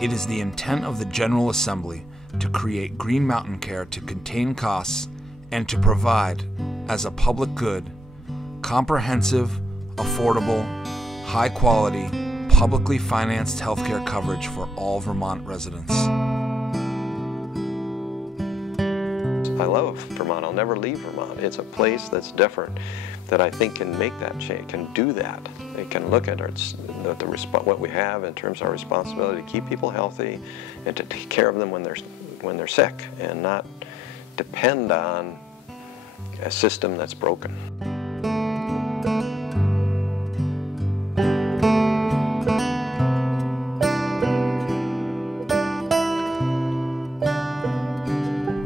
It is the intent of the General Assembly to create Green Mountain Care to contain costs and to provide, as a public good, comprehensive, affordable, high-quality, publicly financed healthcare coverage for all Vermont residents. I love Vermont. I'll never leave Vermont. It's a place that's different, that I think can make that change, can do that. It can look at what we have in terms of our responsibility to keep people healthy and to take care of them when they're sick and not depend on a system that's broken.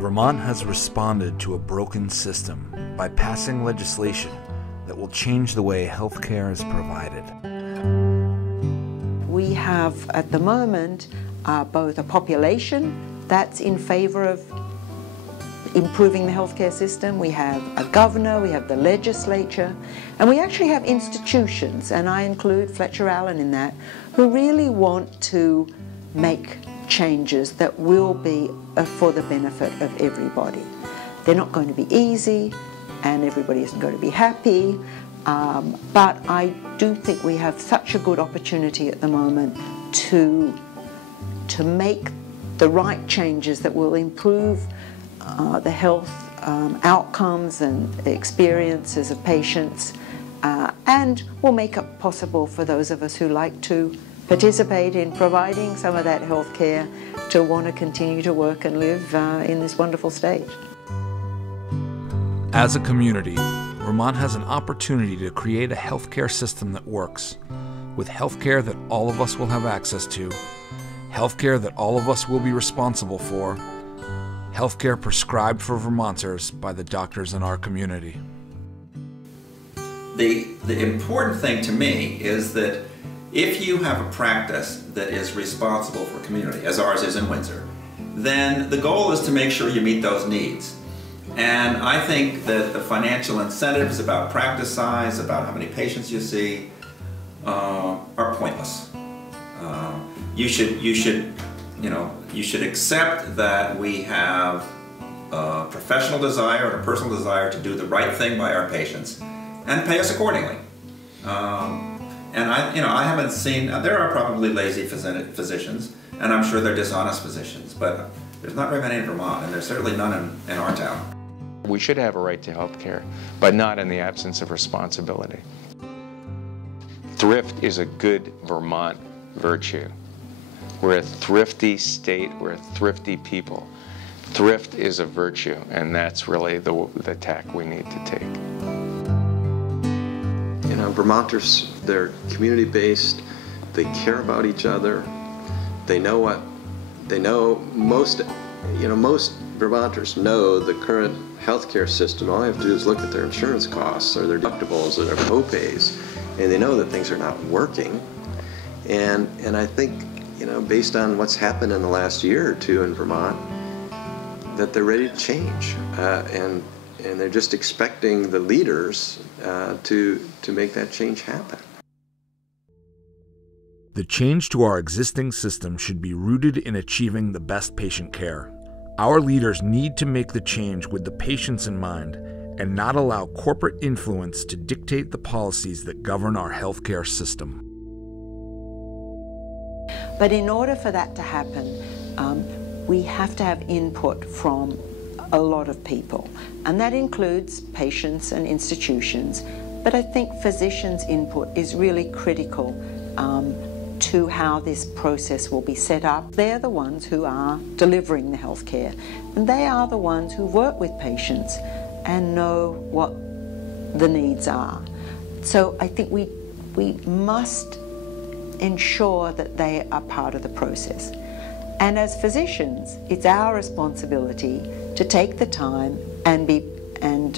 Vermont has responded to a broken system by passing legislation that will change the way healthcare is provided. We have, at the moment, both a population that's in favor of improving the healthcare system, we have a governor, we have the legislature, and we actually have institutions, and I include Fletcher Allen in that, who really want to make changes that will be for the benefit of everybody. They're not going to be easy, and everybody isn't going to be happy, but I do think we have such a good opportunity at the moment to make the right changes that will improve the health outcomes and experiences of patients, and will make it possible for those of us who like to participate in providing some of that health care to want to continue to work and live in this wonderful state. As a community, Vermont has an opportunity to create a healthcare system that works, with healthcare that all of us will have access to, healthcare that all of us will be responsible for, healthcare prescribed for Vermonters by the doctors in our community. The important thing to me is that if you have a practice that is responsible for community, as ours is in Windsor, then the goal is to make sure you meet those needs. And I think that the financial incentives about practice size, about how many patients you see, are pointless. You should accept that we have a professional desire and a personal desire to do the right thing by our patients, and pay us accordingly. And I haven't seen. There are probably lazy physicians, and I'm sure they're dishonest physicians, but there's not very many in Vermont, and there's certainly none in our town. We should have a right to health care, but not in the absence of responsibility. Thrift is a good Vermont virtue. We're a thrifty state, we're a thrifty people. Thrift is a virtue, and that's really the tack we need to take. You know, Vermonters, they're community-based, they care about each other, they know most Vermonters know the current healthcare system. All they have to do is look at their insurance costs or their deductibles or their co-pays, and they know that things are not working. And I think, based on what's happened in the last year or two in Vermont, that they're ready to change, and they're just expecting the leaders to make that change happen. The change to our existing system should be rooted in achieving the best patient care. Our leaders need to make the change with the patients in mind and not allow corporate influence to dictate the policies that govern our healthcare system. But in order for that to happen, we have to have input from a lot of people, and that includes patients and institutions, but I think physicians' input is really critical to how this process will be set up. They're the ones who are delivering the health care, and they are the ones who work with patients and know what the needs are. So I think we must ensure that they are part of the process. And as physicians, it's our responsibility to take the time and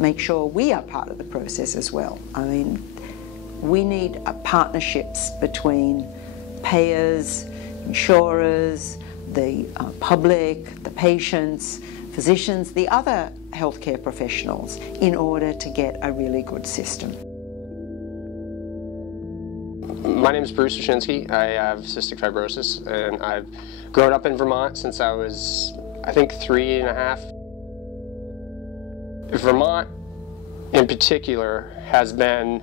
make sure we are part of the process as well. I mean, we need partnerships between payers, insurers, the public, the patients, physicians, the other healthcare professionals, in order to get a really good system. My name is Bruce Wyszynski. I have cystic fibrosis, and I've grown up in Vermont since I was, I think, 3.5. Vermont, in particular, has been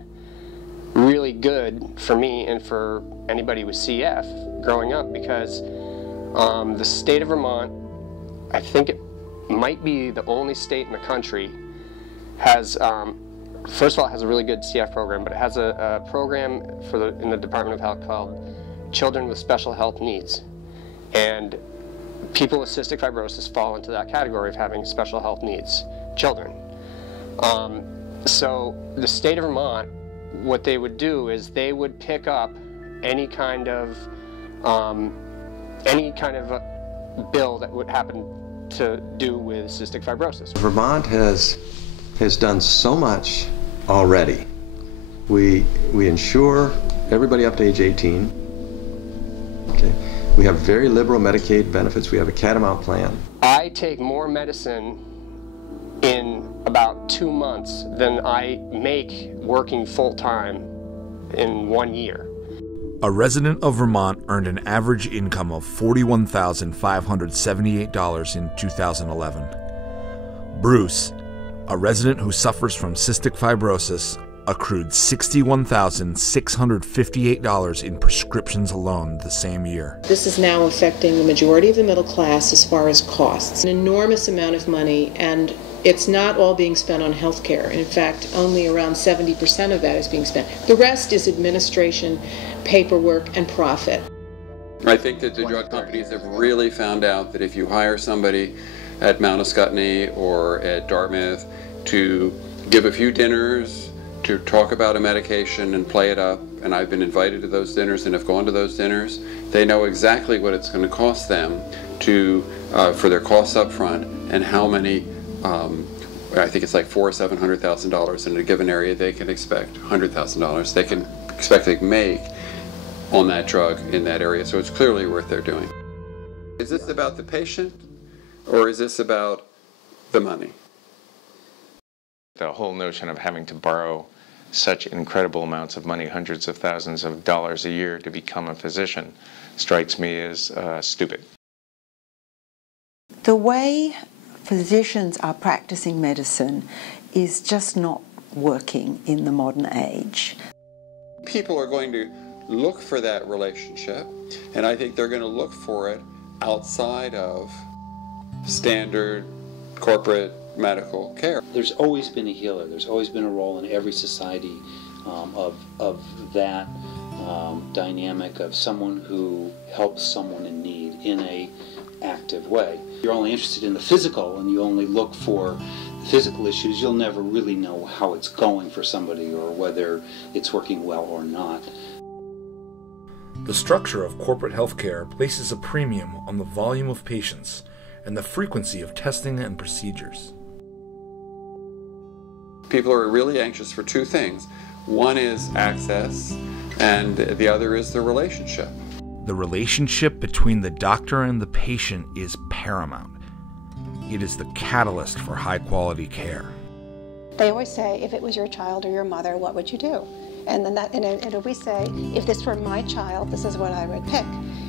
really good for me and for anybody with CF growing up, because the state of Vermont, I think it might be the only state in the country, has, first of all, it has a really good CF program, but it has a program in the Department of Health called Children with Special Health Needs. And people with cystic fibrosis fall into that category of having special health needs, children. So the state of Vermont, what they would do is they would pick up any kind of bill that would happen to do with cystic fibrosis. Vermont has done so much already. We insure everybody up to age 18. Okay. We have very liberal Medicaid benefits. We have a Catamount plan. I take more medicine in about 2 months than I make working full-time in 1 year. A resident of Vermont earned an average income of $41,578 in 2011. Bruce, a resident who suffers from cystic fibrosis, accrued $61,658 in prescriptions alone the same year. This is now affecting the majority of the middle class as far as costs. An enormous amount of money, and it's not all being spent on health care. In fact, only around 70% of that is being spent. The rest is administration, paperwork, and profit. I think that the drug companies have really found out that if you hire somebody at Mount Scottney or at Dartmouth to give a few dinners, to talk about a medication and play it up, and I've been invited to those dinners and have gone to those dinners, they know exactly what it's going to cost them for their costs up front, and how many, I think it's like $400,000 or $700,000 in a given area they can expect, $100,000 they can expect to make on that drug in that area, so it's clearly worth their doing. Is this about the patient, or is this about the money? The whole notion of having to borrow such incredible amounts of money, hundreds of thousands of dollars a year, to become a physician strikes me as stupid. The way physicians are practicing medicine is just not working in the modern age. People are going to look for that relationship, and I think they're going to look for it outside of standard corporate medical care. There's always been a healer. There's always been a role in every society of that dynamic of someone who helps someone in need in a active way. You're only interested in the physical and you only look for physical issues. You'll never really know how it's going for somebody or whether it's working well or not. The structure of corporate healthcare places a premium on the volume of patients and the frequency of testing and procedures. People are really anxious for two things. One is access, and the other is the relationship. The relationship between the doctor and the patient is paramount. It is the catalyst for high-quality care. They always say, if it was your child or your mother, what would you do? And then and we say, if this were my child, this is what I would pick.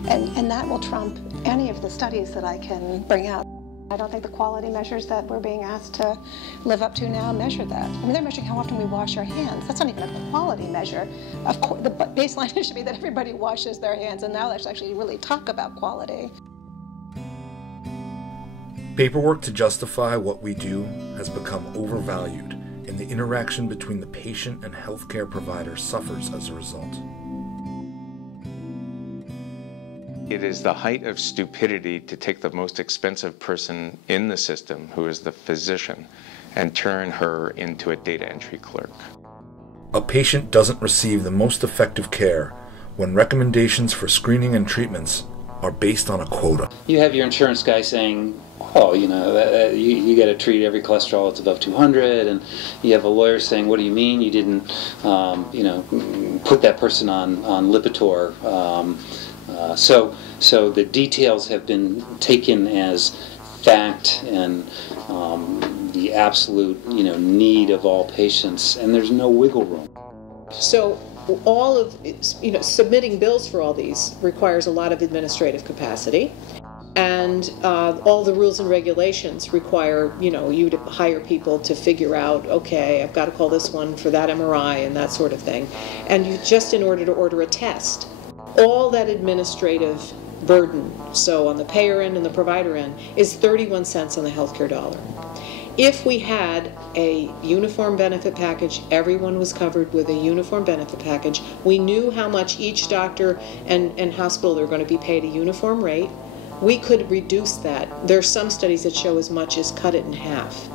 And that will trump any of the studies that I can bring out. I don't think the quality measures that we're being asked to live up to now measure that. I mean, they're measuring how often we wash our hands. That's not even a quality measure. Of course, the baseline should be that everybody washes their hands, and now let's actually really talk about quality. Paperwork to justify what we do has become overvalued, and the interaction between the patient and healthcare provider suffers as a result. It is the height of stupidity to take the most expensive person in the system, who is the physician, and turn her into a data entry clerk. A patient doesn't receive the most effective care when recommendations for screening and treatments are based on a quota. You have your insurance guy saying, oh, you know, you got to treat every cholesterol that's above 200, and you have a lawyer saying, what do you mean you didn't, you know, put that person on Lipitor? So the details have been taken as fact and the absolute, you know, need of all patients, and there's no wiggle room. So all of, submitting bills for all these requires a lot of administrative capacity. And all the rules and regulations require, you to hire people to figure out, okay, I've got to call this one for that MRI and that sort of thing. And you just in order to order a test. All that administrative burden, so on the payer end and the provider end, is 31 cents on the healthcare dollar. If we had a uniform benefit package, everyone was covered with a uniform benefit package, we knew how much each doctor and hospital they were going to be paid a uniform rate, we could reduce that. There are some studies that show as much as cut it in half.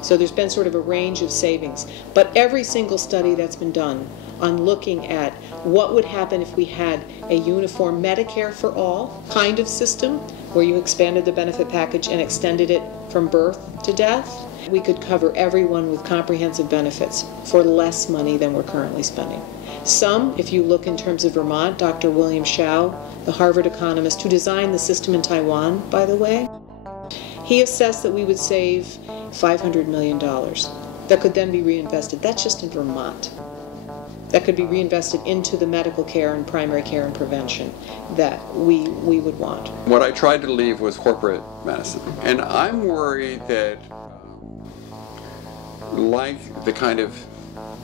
So there's been sort of a range of savings. But every single study that's been done on looking at what would happen if we had a uniform Medicare for all kind of system, where you expanded the benefit package and extended it from birth to death, we could cover everyone with comprehensive benefits for less money than we're currently spending. Some, if you look in terms of Vermont, Dr. William Shao, the Harvard economist who designed the system in Taiwan, by the way, he assessed that we would save $500 million that could then be reinvested. That's just in Vermont. That could be reinvested into the medical care and primary care and prevention that we would want. What I tried to leave was corporate medicine. And I'm worried that, like the kind of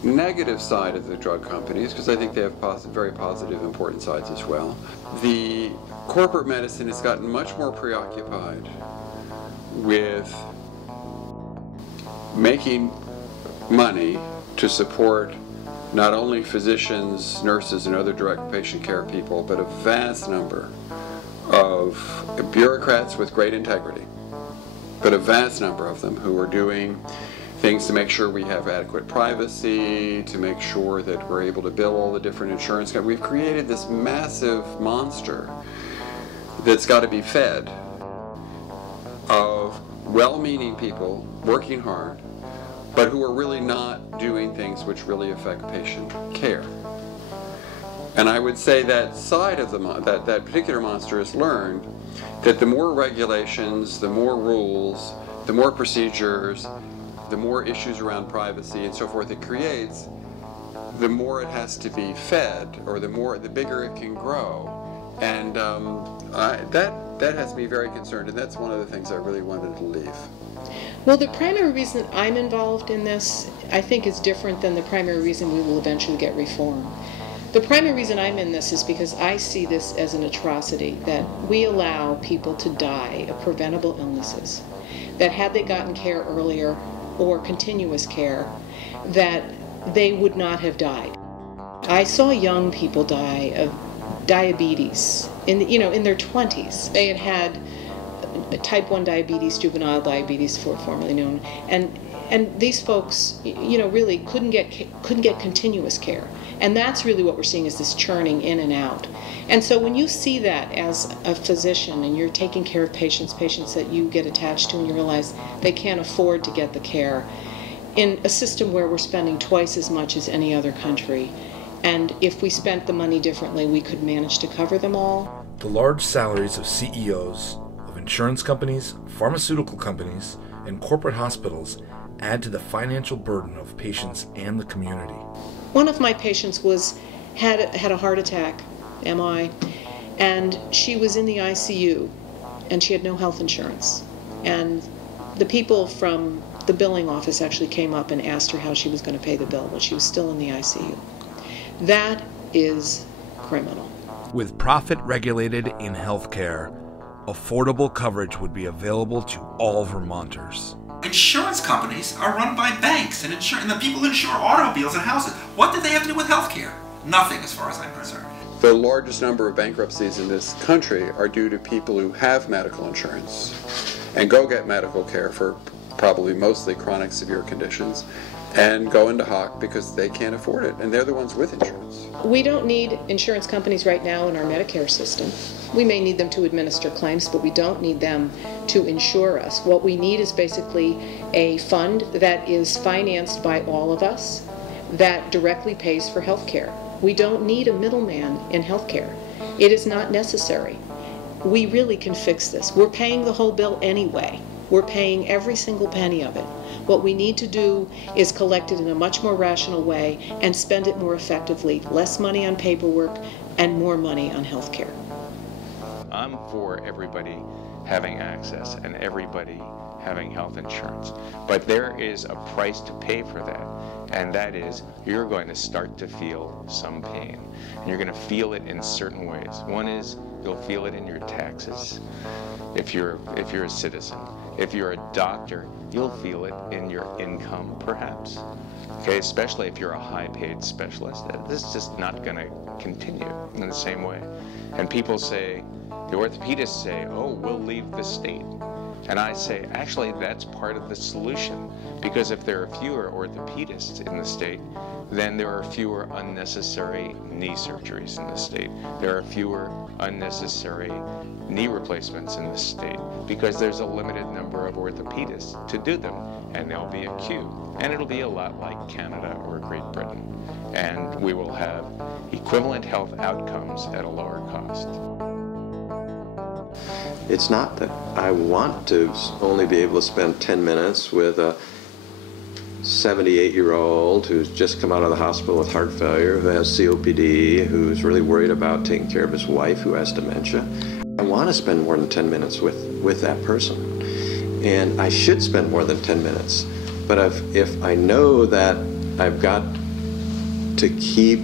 negative side of the drug companies, because I think they have very positive, important sides as well, the corporate medicine has gotten much more preoccupied with making money to support not only physicians, nurses, and other direct patient care people, but a vast number of bureaucrats with great integrity, but a vast number of them who are doing things to make sure we have adequate privacy, to make sure that we're able to bill all the different insurance companies. We've created this massive monster that's got to be fed of well-meaning people working hard, but who are really not doing things which really affect patient care. And I would say that side of that particular monster has learned that the more regulations, the more rules, the more procedures, the more issues around privacy and so forth it creates, the more it has to be fed, or the bigger it can grow. And that has me very concerned, and that's one of the things I really wanted to leave. Well, the primary reason I'm involved in this, I think, is different than the primary reason we will eventually get reform. The primary reason I'm in this is because I see this as an atrocity, that we allow people to die of preventable illnesses, that had they gotten care earlier or continuous care, that they would not have died. I saw young people die of diabetes in their 20s. They had type 1 diabetes, juvenile diabetes, formerly known, and these folks, really couldn't get continuous care. And that's really what we're seeing, is this churning in and out. And so when you see that as a physician and you're taking care of patients that you get attached to, and you realize they can't afford to get the care in a system where we're spending twice as much as any other country, and if we spent the money differently, we could manage to cover them all. The large salaries of CEOs of insurance companies, pharmaceutical companies, and corporate hospitals add to the financial burden of patients and the community. One of my patients had a heart attack, MI, and she was in the ICU, and she had no health insurance. And the people from the billing office actually came up and asked her how she was going to pay the bill, but she was still in the ICU. That is criminal. With profit regulated in healthcare, affordable coverage would be available to all Vermonters. Insurance companies are run by banks, and the people who insure automobiles and houses. What do they have to do with healthcare? Nothing, as far as I'm concerned. The largest number of bankruptcies in this country are due to people who have medical insurance and go get medical care for probably mostly chronic severe conditions, and go into hock because they can't afford it, and they're the ones with insurance. We don't need insurance companies right now in our Medicare system. We may need them to administer claims, but we don't need them to insure us. What we need is basically a fund that is financed by all of us that directly pays for health care. We don't need a middleman in health care. It is not necessary. We really can fix this. We're paying the whole bill anyway. We're paying every single penny of it. What we need to do is collect it in a much more rational way and spend it more effectively. Less money on paperwork and more money on health care. I'm for everybody having access and everybody having health insurance. But there is a price to pay for that, and that is you're going to start to feel some pain. And you're going to feel it in certain ways. One is you'll feel it in your taxes if you're a citizen. If you're a doctor, you'll feel it in your income, perhaps. Okay, especially if you're a high-paid specialist. This is just not going to continue in the same way. And people say, the orthopedists say, oh, we'll leave the state. And I say, actually, that's part of the solution. Because if there are fewer orthopedists in the state, then there are fewer unnecessary knee surgeries in the state. There are fewer unnecessary knee replacements in the state because there's a limited number of orthopedists to do them, and there'll be a queue. And it'll be a lot like Canada or Great Britain. And we will have equivalent health outcomes at a lower cost. It's not that I want to only be able to spend 10 minutes with a 78-year-old who's just come out of the hospital with heart failure, who has COPD, who's really worried about taking care of his wife who has dementia. I want to spend more than 10 minutes with that person. And I should spend more than 10 minutes. But if I know that I've got to keep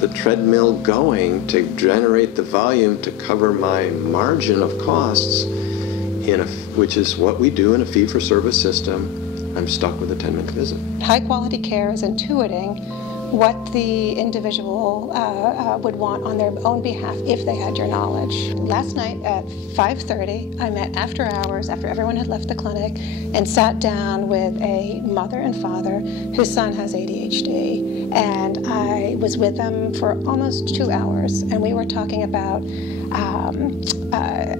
the treadmill going to generate the volume to cover my margin of costs, which is what we do in a fee-for-service system, I'm stuck with a 10-minute visit. High quality care is intuiting what the individual would want on their own behalf if they had your knowledge. Last night at 5:30, I met after hours, after everyone had left the clinic, and sat down with a mother and father whose son has ADHD. And I was with them for almost 2 hours, and we were talking about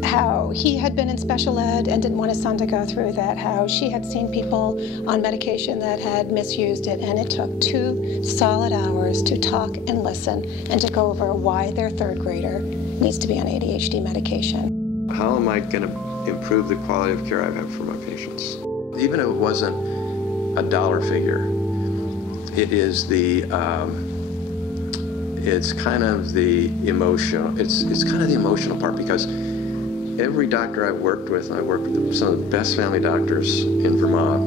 how he had been in special ed and didn't want his son to go through that, how she had seen people on medication that had misused it, and it took 2 solid hours to talk and listen and to go over why their third grader needs to be on ADHD medication. How am I going to improve the quality of care I have for my patients? Even if it wasn't a dollar figure, it is it's kind of the emotional, it's kind of the emotional part, because every doctor I've worked with, and I work with some of the best family doctors in Vermont,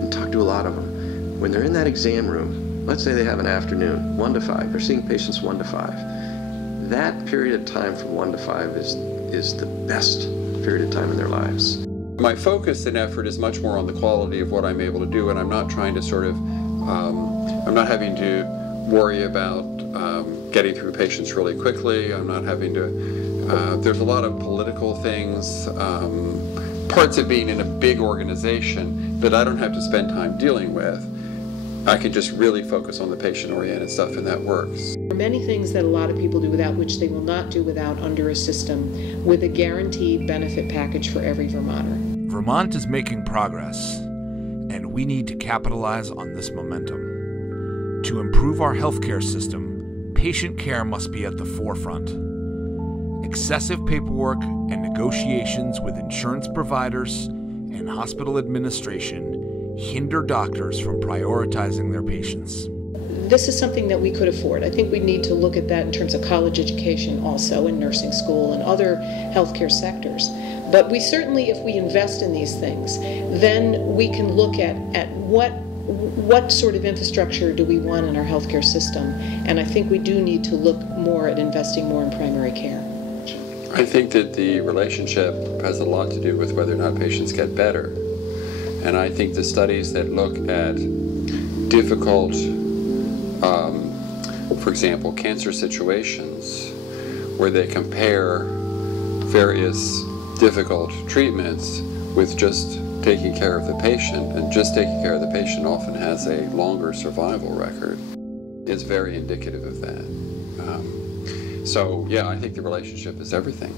and talk to a lot of them, when they're in that exam room, let's say they have an afternoon, 1 to 5, they're seeing patients 1 to 5. That period of time from 1 to 5 is the best period of time in their lives. My focus and effort is much more on the quality of what I'm able to do, and I'm not trying to sort of, I'm not having to worry about getting through patients really quickly. I'm not having to, there's a lot of political things, parts of being in a big organization that I don't have to spend time dealing with. I can just really focus on the patient-oriented stuff, and that works. There are many things that a lot of people do without, which they will not do without, under a system with a guaranteed benefit package for every Vermonter. Vermont is making progress, and we need to capitalize on this momentum. To improve our healthcare system, patient care must be at the forefront. Excessive paperwork and negotiations with insurance providers and hospital administration hinder doctors from prioritizing their patients. This is something that we could afford. I think we need to look at that in terms of college education also, in nursing school and other healthcare sectors. But we certainly, if we invest in these things, then we can look at what sort of infrastructure do we want in our healthcare system. And I think we do need to look more at investing more in primary care. I think that the relationship has a lot to do with whether or not patients get better. And I think the studies that look at difficult, for example, cancer situations, where they compare various difficult treatments with just taking care of the patient, and just taking care of the patient often has a longer survival record, is very indicative of that. So yeah, I think the relationship is everything.